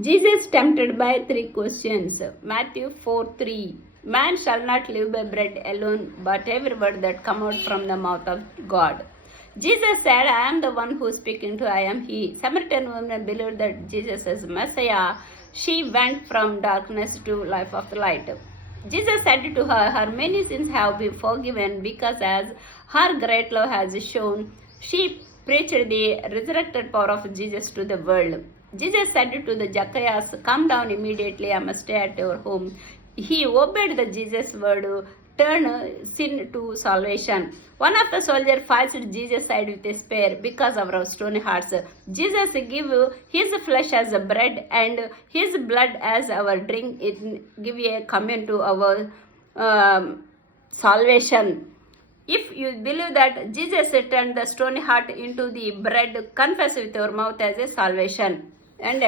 Jesus tempted by three questions. Matthew 4:3. Man shall not live by bread alone, but every word that comes out from the mouth of God. Jesus said, I am the one who is speaking to I am he. Samaritan woman believed that Jesus is Messiah. She went from darkness to life of light. Jesus said to her, her many sins have been forgiven because as her great love has shown, she preached the resurrected power of Jesus to the world. Jesus said to the Zacchaeus, come down immediately, I must stay at your home. He obeyed the Jesus' word, turned sin to salvation. One of the soldiers faced Jesus' side with a spear because of our stony hearts. Jesus gave his flesh as a bread and his blood as our drink. It give a command to our salvation. If you believe that Jesus turned the stony heart into the bread, confess with your mouth as a salvation. And